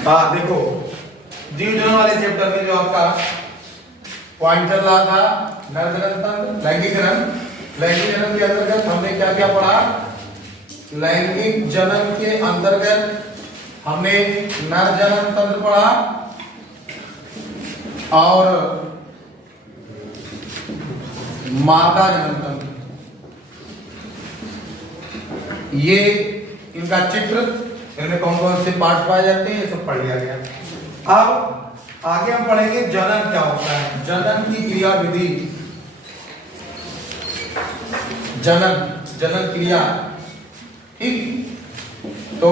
हाँ देखो, जीव जनन वाले चैप्टर में जो आपका पॉइंट चल रहा था नर जनन तंत्र, लैंगिक जनन के अंतर्गत हमने क्या क्या पढ़ा। लैंगिक जनन के अंतर्गत हमने नर जनन तंत्र पढ़ा और मादा जनन तंत्र। ये इनका चित्र, इनमें कौन कौन से पार्ट पाए जाते हैं, ये सब पढ़ लिया गया। अब आगे हम पढ़ेंगे जनन क्या होता है, जनन की क्रिया विधि। जनन क्रिया, ठीक। तो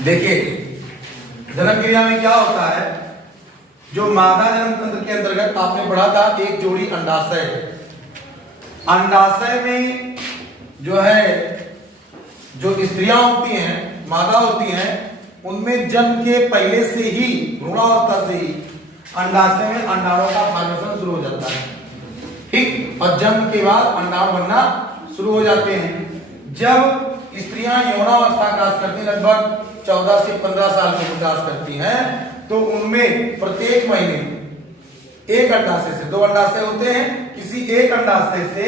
देखिए जनन क्रिया में क्या होता है। जो मादा जनन तंत्र के अंतर्गत आपने पढ़ा था एक जोड़ी अंडाशय। अंडाशय में जो है जो स्त्रियां होती हैं, मादा होती हैं, उनमें जन्म के पहले से ही, भ्रूणावस्था से ही अंडाशय में अंडाणुओं का फॉर्मेशन शुरू हो जाता है, ठीक। और जन्म के बाद अंडाणु बनना शुरू हो जाते हैं। जब स्त्रियां यौनावस्था क्रॉस करती, लगभग 14 से 15 साल की क्रॉस करती हैं, तो उनमें प्रत्येक महीने एक अंडाशय से, 2 अंडाशय होते हैं, किसी एक अंडाशय से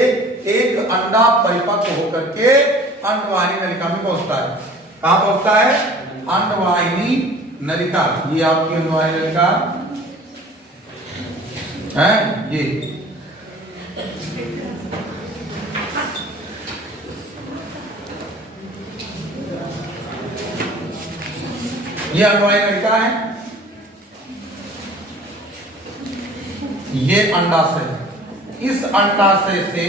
एक अंडा परिपक्व होकर के अंडवाहिनी नलिका में पहुंचता है। कहां पहुंचता है? अंडवाहिनी नलिका। ये आपकी अंडवाहिनी नलिका है। ये अंडवाहिनी नलिका है। ये अंडाशय, इस अंडाशय से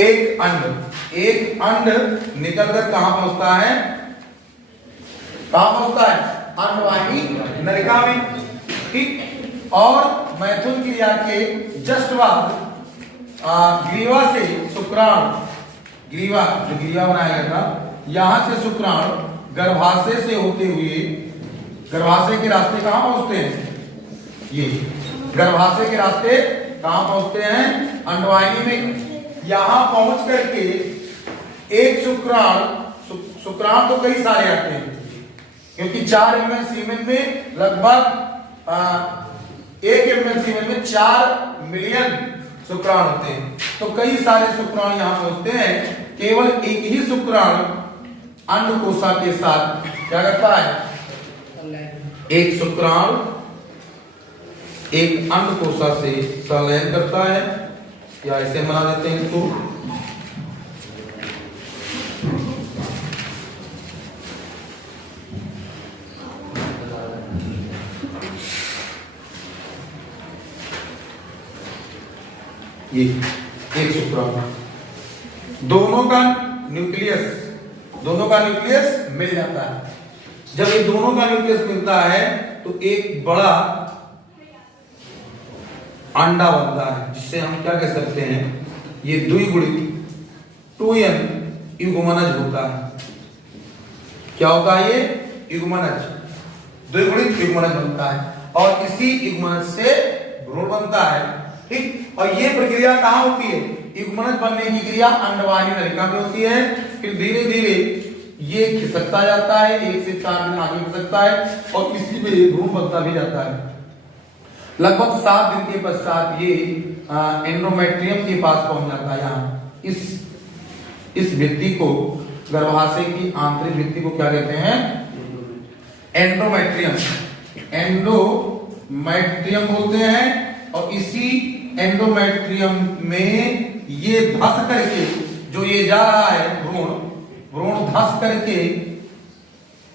एक अंड निकलकर कहां पहुंचता है? कहां पहुंचता है? अंडवाहिनी नलिका में, ठीक। और मैथुन क्रिया के जस्ट बाद ग्रीवा से शुक्राणु, ग्रीवा जो ग्रीवा बनाया गया था, यहां से शुक्राणु गर्भाशय से होते हुए, गर्भाशय के रास्ते कहां पहुंचते हैं? ये गर्भाशय के रास्ते कहां पहुंचते हैं? अंडवाहिनी में। यहां पहुंच करके एक शुक्राणु तो कई सारे आते हैं, क्योंकि 4 ml सीमेन में लगभग 1 ml सीमेन में 4 मिलियन शुक्राणु होते हैं। तो कई सारे शुक्राणु यहां पहुंचते हैं। केवल एक ही शुक्राणु अंडकोशा के साथ क्या करता है? एक शुक्राणु एक अंडकोशा से संलयन करता है, या ऐसे बना देते हैं इसको। ये एक शुक्राणु, दोनों का न्यूक्लियस मिल जाता है। जब ये दोनों का न्यूक्लियस मिलता है तो एक बड़ा अंडा बनता है, जिससे हम क्या कह सकते हैं? ये द्विगुणित 2n युग्मनज होता है। क्या होता है? ये युग्मनज, द्विगुणित युग्मनज बनता है, और इसी युग्मनज से भ्रूण बनता है, ठीक। और ये प्रक्रिया कहां होती है? युग्मनज बनने की क्रिया अंडवाहिनी नलिका में होती है। फिर धीरे धीरे ये खिसकता जाता है, 1 से 4 दिन आगे खिसकता है, और इसी में भ्रूण बनता भी जाता है। लगभग 7 दिन के पश्चात ये एंडोमेट्रियम के पास पहुंच जाता है। यहाँ इस भित्ति को, गर्भाशय की आंतरिक भित्ति को क्या कहते हैं? एंडोमेट्रियम। एंडोमेट्रियम बोलते हैं। और इसी एंडोमेट्रियम में ये धस करके, जो ये जा रहा है भ्रूण धस करके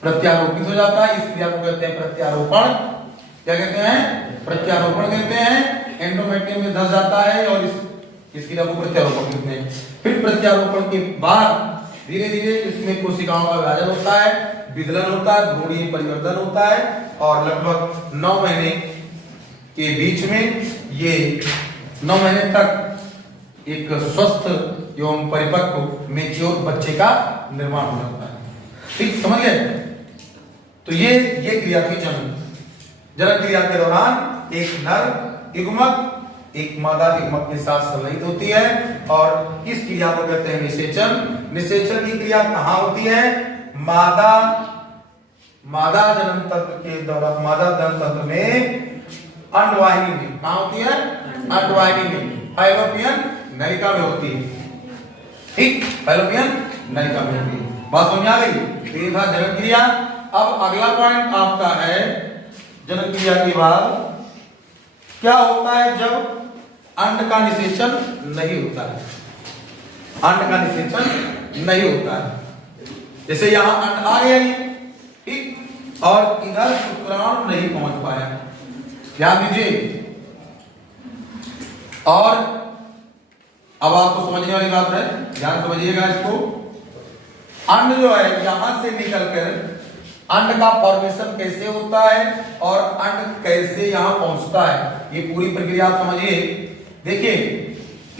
प्रत्यारोपित हो जाता है। इस क्रिया को कहते हैं प्रत्यारोपण। क्या कहते हैं? प्रत्यारोपण कहते हैं। एंडोमेट्रियम में धस जाता है और इस क्रिया को प्रत्यारोपण कहते हैं। फिर प्रत्यारोपण के बाद धीरे धीरे इसमें कोशिकाओं का विभाजन होता है, विदलन होता है, भ्रूणीय परिवर्तन होता है, और लगभग 9 महीने के बीच में ये 9 महीने तक एक स्वस्थ एवं परिपक्व मेच्योर बच्चे का निर्माण हो जाता है। ठीक, समझ गए? तो ये क्रिया थी जनन क्रिया के दौरान एक नर युग्मक एक मादा युग्मक के साथ संलयित होती है, और इस क्रिया को कहते हैं निषेचन। निषेचन की क्रिया कहां होती है? मादा मादा जनन तंत्र के दौरान, मादा जनन तंत्र में अंडवाहिनी में कहाँ होती है? अंडवाहिनी में, फैलोपियन नलिका में होती है। ठीक, फैलोपियन नलिका में होती है। बात समझ आ गई? ये था जनन क्रिया। अब अगला पॉइंट आपका है जनन क्रिया के बाद क्या होता है जब अंड का निषेचन नहीं होता है। अंड का निषेचन नहीं होता है। जैसे यहां अंड आ गया, ठीक, और इधर शुक्राणु नहीं पहुंच पाया, ध्यान दीजिए। और अब आपको समझने वाली बात है, ध्यान समझिएगा इसको। अंड जो है यहां से निकलकर अंड का फॉर्मेशन कैसे होता है और अंड कैसे यहां पहुंचता है, ये पूरी प्रक्रिया आप समझिए। देखिए,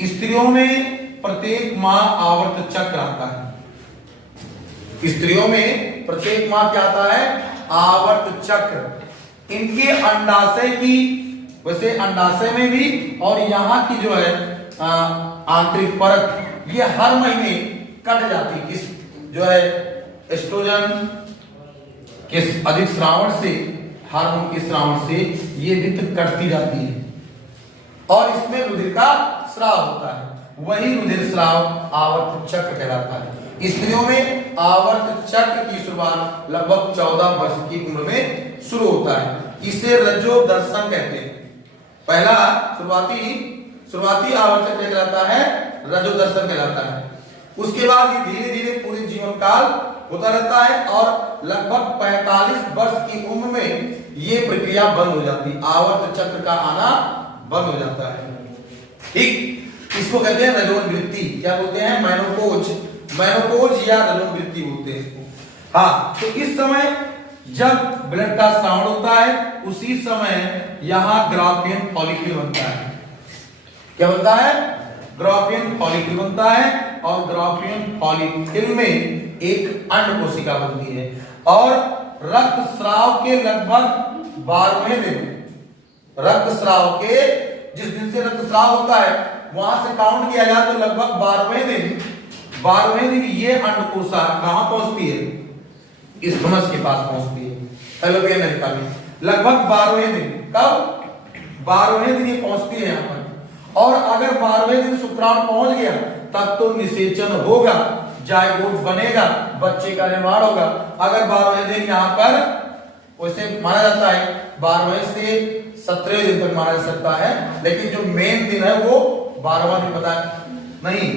स्त्रियों में प्रत्येक माह आवर्त चक्र आता है। स्त्रियों में प्रत्येक माह क्या आता है? आवर्त चक्र। इनके अंडाशय की, वैसे अंडाशय में भी और यहाँ की जो है आंतरिक परत, ये हर महीने कट जाती है। किस जो है एस्ट्रोजन के अधिक श्रावण से, हार्मोन के श्रावण से ये भित्त कटती जाती है और इसमें रुधिर का स्राव होता है। वही रुधिर स्राव आवर्त चक्र कहलाता है। स्त्रियों में आवर्त चक्र की शुरुआत लगभग 14 वर्ष की उम्र में शुरू होता है। इसे रजो दर्शन कहते हैं। पहला शुरुआती आवर्त चक्र कहलाता है, रजो दर्शन कहलाता है। उसके बाद ये धीरे धीरे पूरे जीवन काल होता रहता है और लगभग 45 वर्ष की उम्र में ये प्रक्रिया बंद हो जाती है, आवर्त चक्र का आना बंद हो जाता है। ठीक, इसको कहते हैं रजोवृत्ति। क्या बोलते हैं? मेनोपॉज, मेनोपॉज या रजोवृत्ति बोलते हैं इसको। हाँ, तो इस समय जब ब्लड का स्राव होता है, उसी समय यहाँ ग्राफियन फॉलिकल बनता है। क्या बनता है? ग्राफियन फॉलिकल बनता है और ग्राफियन फॉलिकल में एक अंड कोशिका बनती है और रक्त स्राव के लगभग 12वें दिन, रक्त स्राव के जिस दिन से रक्त स्राव होता है वहां से काउंट किया जाए तो लगभग 12वें दिन ये अंड कोशिका कहां पहुंचती है? इस भ्रूण के पास पहुंचती है, फैलोपियन नलिका में। लगभग 12वें दिन, कब? 12वें दिन ये पहुंचती है यहाँ पर। और अगर 12वें दिन शुक्राणु पहुंच गया तब तो निषेचन होगा, जायगोट बनेगा, बच्चे का निर्माण होगा। अगर 12वें दिन यहाँ पर वैसे माना जाता है 12वें से 17वें दिन तक माना जा सकता है, लेकिन जो मेन दिन है वो 12वां दिन पता नहीं,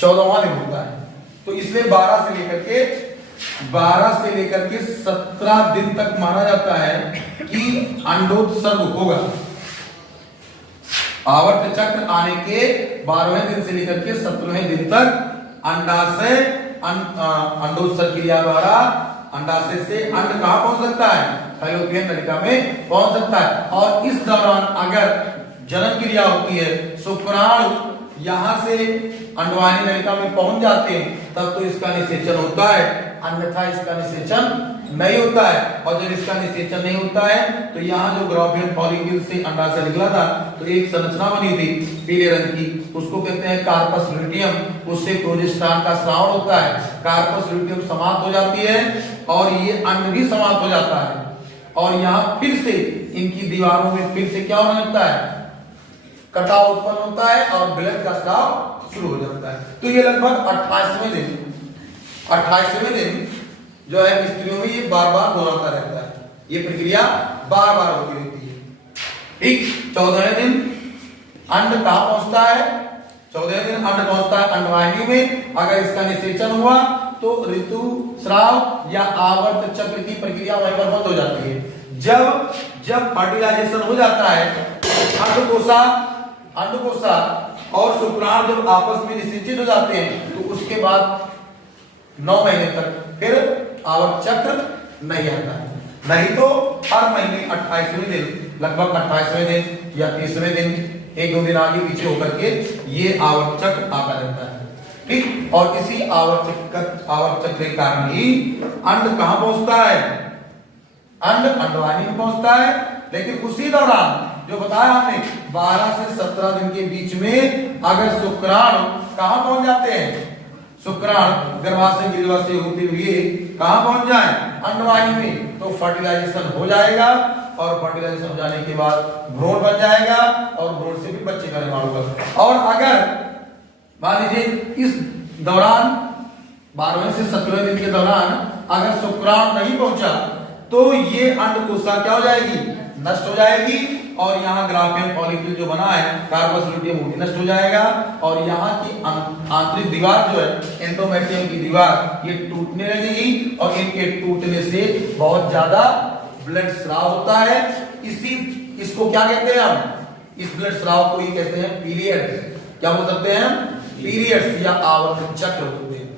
14वां दिन होता है। तो इसलिए 12 से लेकर के 17 दिन तक माना जाता है कि अंडोत्सर्ग होगा। आवर्त चक्र आने के 12वें दिन से लेकर के 17वें दिन तक अंडाशय अंडोत्सर्ग क्रिया द्वारा अंडाशय से अंड कहां पहुंच सकता है? फैलोपियन नलिका में पहुंच सकता है। और इस दौरान अगर जनन क्रिया होती है, शुक्राणु यहां से अंडवाहिनी नलिका में पहुंच जाते हैं, तब तो इसका निषेचन होता है, अन्यथा इसका निषेचन नहीं होता है। और जब इसका निषेचन नहीं होता है तो यहाँ जो ग्राफियन फॉलिकल से अंडाशय निकला था तो एक संरचना बनी थी पीले रंग की, उसको कहते हैं कार्पस ल्यूटियम। उससे प्रोजेस्टेरॉन का स्राव होता है, कार्पस ल्यूटियम समाप्त हो जाती है और ये अंड भी समाप्त हो जाता है। और यहाँ फिर से इनकी दीवारों में फिर से क्या होने लगता है? कटाव उत्पन्न होता है और ब्लड का स्राव शुरू हो जाता है। तो ये लगभग 28वें दिन जो है स्त्रियों में ये बार बार दोहराता रहता है, ये प्रक्रिया बार बार होती रहती है। ठीक, 14वें दिन अंड कहां पहुंचता है? 14वें दिन अंड पहुंचता है अंडवाहिनी में। अगर इसका निषेचन हुआ तो ऋतु स्राव या आवर्त चक्र की प्रक्रिया वहीं पर बंद हो जाती है। जब फर्टिलाइजेशन हो जाता है, अंडकोशा और शुक्राणु जब आपस में निषेचित हो जाते हैं तो उसके बाद 9 महीने तक फिर आवर्त चक्र नहीं आता है। नहीं तो हर महीने 28वें दिन, लगभग 28वें दिन या 30वें दिन, 1-2 दिन आगे पीछे होकर के ये आवर्त चक्र आता रहता है। ठीक, और इसी आवर्त चक्र के कारण ही अंड कहां पहुंचता है? अंड अंडवाहिनी में पहुंचता है। लेकिन उसी दौरान जो बताया हमने 12 से 17 दिन के बीच में अगर शुक्राणु कहां पहुंच जाते हैं? शुक्राणु गर्भाशय गिरिवाशय होते हुए कहां पहुंच जाए, अंडवाहिनी में, तो फर्टिलाइजेशन हो जाएगा और फर्टिलाइजेशन हो जाने के बाद भ्रूण बन जाएगा और भ्रूण से भी बच्चे का निर्माण होगा। और अगर मान लीजिए इस दौरान 12वें से 17वें दिन के दौरान अगर शुक्राणु नहीं पहुंचा तो ये अंडकोशिका क्या हो जाएगी, नष्ट हो जाएगी और यहाँ ग्राफियन फॉलिकल जो बना है कार्पस लुटियम वो भी नष्ट हो जाएगा और यहाँ की आंतरिक दीवार जो है एंडोमेट्रियम की दीवार ये टूटने लगेगी और इनके टूटने से बहुत ज्यादा ब्लड स्राव होता है। इसको क्या कहते हैं हम, इस ब्लड स्राव को ही कहते हैं पीरियड। क्या बोल सकते हैं हम, पीरियड्स या आवर्त चक्र होते हैं।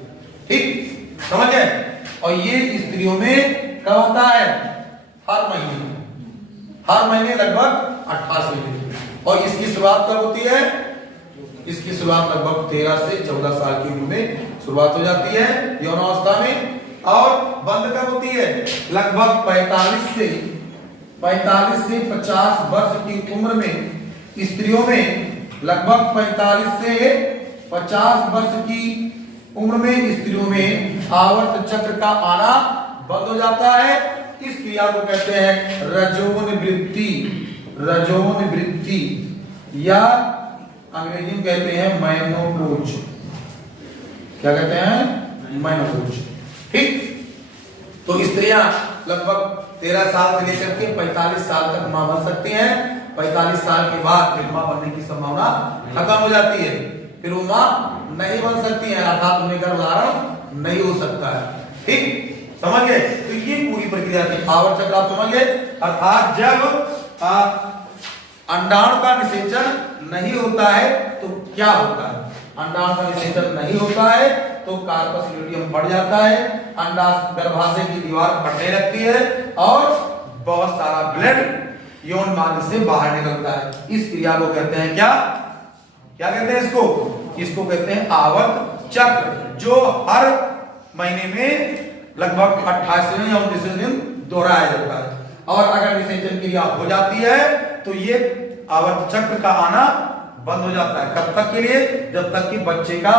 ठीक समझ गए। और ये स्त्रियों में कब होता है, हर महीने लगभग 28 दिन। और इसकी शुरुआत कब होती है, इसकी शुरुआत लगभग 13 से 14 साल की उम्र में शुरुआत हो जाती है यौनावस्था में। और बंद कब होती है, लगभग 45 से 50 वर्ष की उम्र में स्त्रियों में, लगभग 45 से 50 वर्ष की उम्र में स्त्रियों में आवर्त चक्र का आना बंद हो जाता है। इस क्रिया को कहते हैं रजोन वृत्ति या अंग्रेजी में कहते हैं मेनोपॉज। क्या कहते हैं, मेनोपॉज। ठीक, तो स्त्रियां लगभग 13 साल से लेकर के 45 साल तक मां बन सकती हैं। 45 साल के बाद फिर मां बनने की संभावना खत्म हो जाती है, फिर वो मां नहीं बन सकती है, अर्थात उन्हें गर्भधारण नहीं हो सकता है। ठीक समझ गए। तो ये पूरी प्रक्रिया थी आवर्त चक्र, आप समझ गए। अर्थात जब अंडाणु का निषेचन नहीं होता है तो क्या होता है, अंडाणु का निषेचन नहीं होता है तो कार्पस ल्यूटियम फट जाता है, गर्भाशय की दीवार फटने लगती है और बहुत सारा ब्लड यौन मार्ग से बाहर निकलता है। इस क्रिया को कहते हैं क्या कहते हैं इसको कहते हैं आवर्त चक्र, जो हर महीने में लगभग 28वें या 29वें दिन दोहराया जाता है। और अगर निषेचन क्रिया हो जाती है तो ये आवर्त चक्र का आना बंद हो जाता है। कब तक के लिए, जब तक कि बच्चे का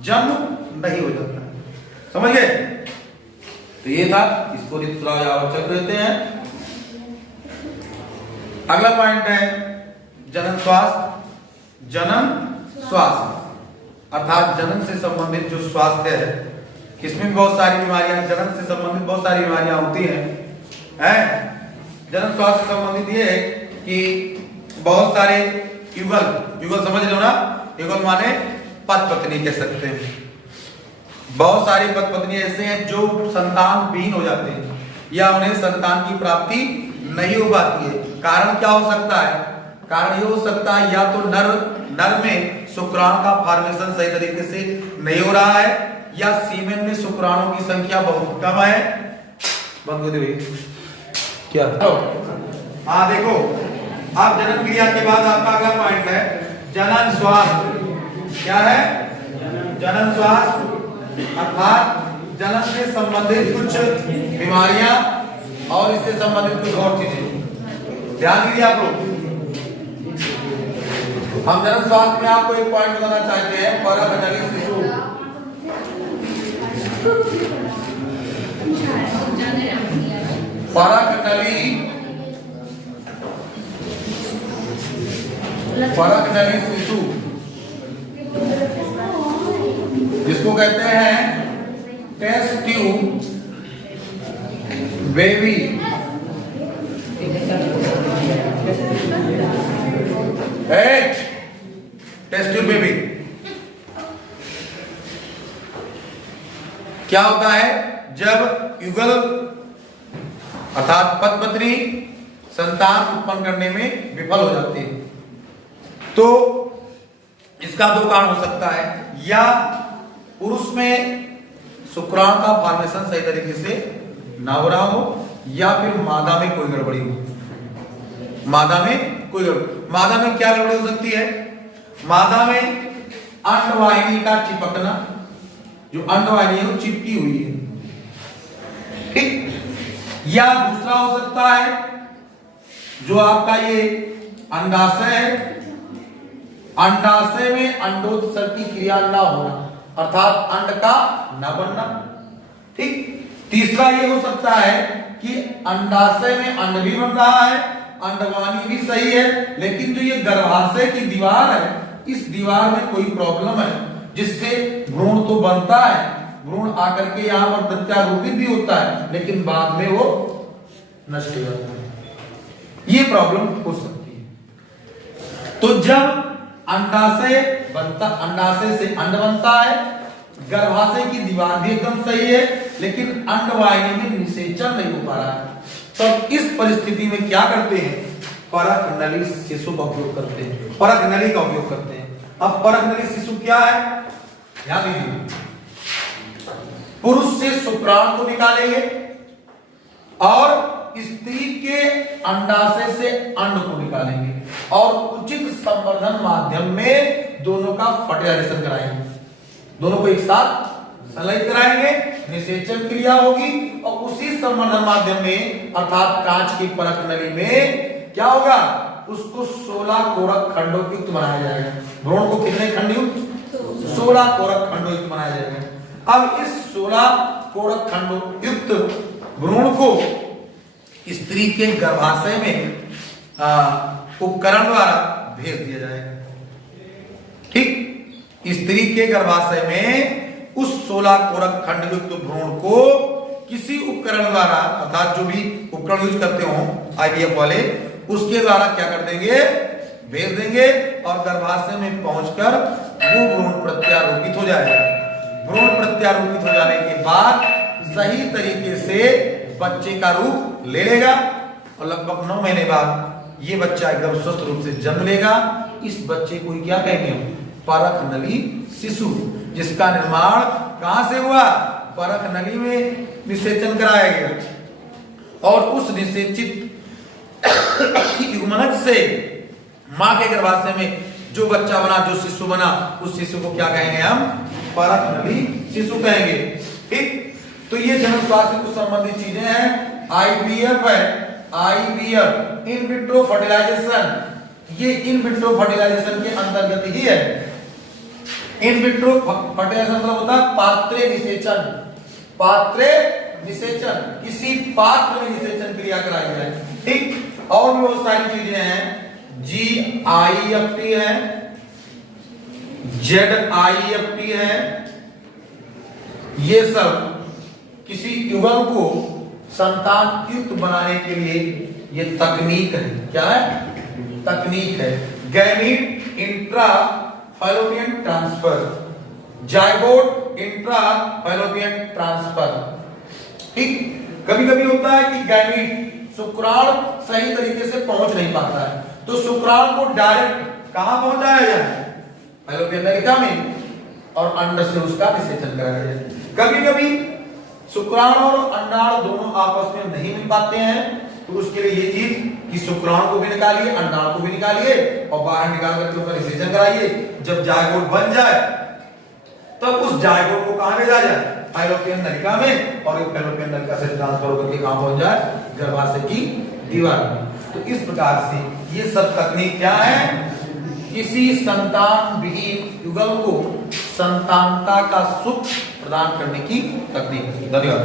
जन्म नहीं हो जाता है। समझ गए। तो ये था, इसको ऋतुस्राव या आवर्त चक्र कहते हैं। अगला पॉइंट है जनन स्वास्थ्य, अर्थात जन्म से संबंधित जो स्वास्थ्य है, इसमें भी बहुत सारी बीमारियां, जन्म से संबंधित बहुत सारी बीमारियां होती हैं। जन्म स्वास्थ्य से संबंधित ये है कि बहुत सारे युगल समझ लो ना, युगल माने पति पत्नी कह सकते हैं। बहुत सारी पति पत्नी ऐसे हैं जो संतान विहीन हो जाते हैं या उन्हें संतान की प्राप्ति नहीं हो पाती है। कारण क्या हो सकता है, कारण ये हो सकता है या तो नर में शुक्राणु का फॉर्मेशन सही तरीके से नहीं हो रहा है या सीमेन में शुक्राणु की संख्या बहुत कम है। बंद कर दे क्या, हाँ देखो, आप जनन क्रिया के बाद आपका अगला पॉइंट है जनन स्वास्थ्य। क्या है, जनन स्वास्थ्य, अर्थात जनन से संबंधित कुछ बीमारियां और इससे संबंधित कुछ और चीजें। ध्यान दीजिए आप लोग। हम जनन स्वास्थ्य में आपको एक पॉइंट बताना चाहते हैं, परकनली शिशु। परकनली शिशु जिसको कहते हैं test tube baby, test tube baby क्या होता है, जब युगल अर्थात पति पत्नी संतान उत्पन्न करने में विफल हो जाती है तो इसका दो कारण हो सकता है, या पुरुष में शुक्राणु का फॉर्मेशन सही तरीके से ना हो रहा हो या फिर मादा में कोई गड़बड़ी हो। मादा में क्या गड़बड़ी हो सकती है, मादा में अंडवाहिनी का चिपकना, जो अंडवाहिनी है वो चिपकी हुई है। ठीक, या दूसरा हो सकता है जो आपका ये अंडाशय है, अंडाशय में अंडोत्सर्ग की क्रिया ना होना, अर्थात अंड का न बनना। ठीक। तीसरा ये हो सकता है कि अंडाशय में अंड भी बन रहा है, अंडवानी भी सही है, लेकिन जो ये गर्भाशय की दीवार है, इस दीवार में कोई प्रॉब्लम है, जिससे भ्रूण तो बनता है, भ्रूण आकर के यहाँ पर प्रत्यारोपित भी होता है, लेकिन बाद में वो नष्ट हो जाता है। ये प्रॉब्लम हो सकती है। तो जब अंडाशय बनता, अंडाशय से अंड बनता है, गर्भाशय की दीवार भी एकदम सही है, लेकिन अंडवाहिनी में निषेचन नहीं हो पा रहा है, तो इस परिस्थिति में क्या करते हैं, परक नली शिशु का उपयोग करते हैं, परक नली का उपयोग करते हैं। अब परक नली शिशु क्या है, ध्यान दीजिए, पुरुष से शुक्राणु को निकालेंगे और स्त्री के अंडाशय से अंड को निकालेंगे और उचित संवर्धन माध्यम में दोनों का फर्टिलाइजेशन कराएंगे, दोनों को एक साथ संलयित कराएंगे, निषेचन क्रिया होगी और उसी संवर्धन माध्यम में अर्थात कांच की परक नली में क्या होगा, उसको 16 कोरक खंडों युक्त बनाया जाएगा। भ्रूण को कितने खंड युक्त, 16 कोरक खंडों युक्त बनाया जाएगा। अब इस 16 कोरक खंडों युक्त भ्रूण को स्त्री के गर्भाशय में उपकरण द्वारा भेज दिया जाएगा। ठीक। स्त्री के गर्भाशय में उस 16 कोरक खंड युक्त भ्रूण को किसी उपकरण द्वारा, अर्थात जो भी उपकरण यूज करते हो आईवीएफ वाले, उसके द्वारा क्या कर देंगे, भेज देंगे और गर्भाशय में पहुंचकर वो भ्रूण प्रत्यारोपित हो जाएगा। भ्रूण प्रत्यारोपित हो जाने के बाद सही तरीके से बच्चे का रूप ले लेगा और लगभग 9 महीने बाद ये बच्चा एकदम स्वस्थ रूप से जन्म लेगा। इस बच्चे को क्या कहेंगे, परक नली शिशु, जिसका निर्माण कहां से हुआ, परक नली में निषेचन कराया गया और उस निषेचित युग्मनज से मां के गर्भाशय में जो बच्चा बना, जो शिशु बना, उस शिशु को क्या कहेंगे हम, परक नली शिशु कहेंगे। ठीक। तो ये जन्म स्वास्थ्य से संबंधित चीजें हैं। आईवीएफ है, आईवीएफ इन विट्रो फर्टिलाइजेशन, ये इन विट्रो फर्टिलाइजेशन के अंतर्गत ही है। इन विट्रो फर्टिलाइजेशन मतलब होता है पात्रे निषेचन, पात्रे निषेचन, किसी पात्र में निषेचन क्रिया कराई जाए। ठीक। और भी बहुत सारी चीजें हैं, GIFT है, ZIFT है, ये सब किसी युगल को संतान युक्त बनाने के लिए ये तकनीक है। क्या है, तकनीक है। Gamete intra fallopian transfer, zygote intra fallopian transfer. ठीक। कभी कभी होता है कि गैमीट शुक्राणु सही तरीके से पहुंच नहीं पाता है, तो शुक्राणु को डायरेक्ट कहां पहुंचाया जाए, फैलोपियन नलिका में, और अंड से उसका निषेचन कराया जाए। कभी कभी शुक्राणु और अंडाणु दोनों आपस में नहीं मिल पाते हैं, तो उसके लिए ये चीज कि शुक्राणु को भी निकालिए, अंडाणु को भी निकालिए और बाहर निकाल करके उसका निषेचन कराइए। जब जायगोट बन जाए तब उस जायगोट को कहां भेजा जाए, फैलोपियन नलिका में, और एक फैलोपियन नलिका से ट्रांसफर होकर के कहां पहुंच जाए, गर्भाशय की दीवार में। तो इस प्रकार से ये सब तकनीक क्या है, किसी संतान विहीन युगल को संतानता का सुख प्रदान करने की तकनीक। धन्यवाद।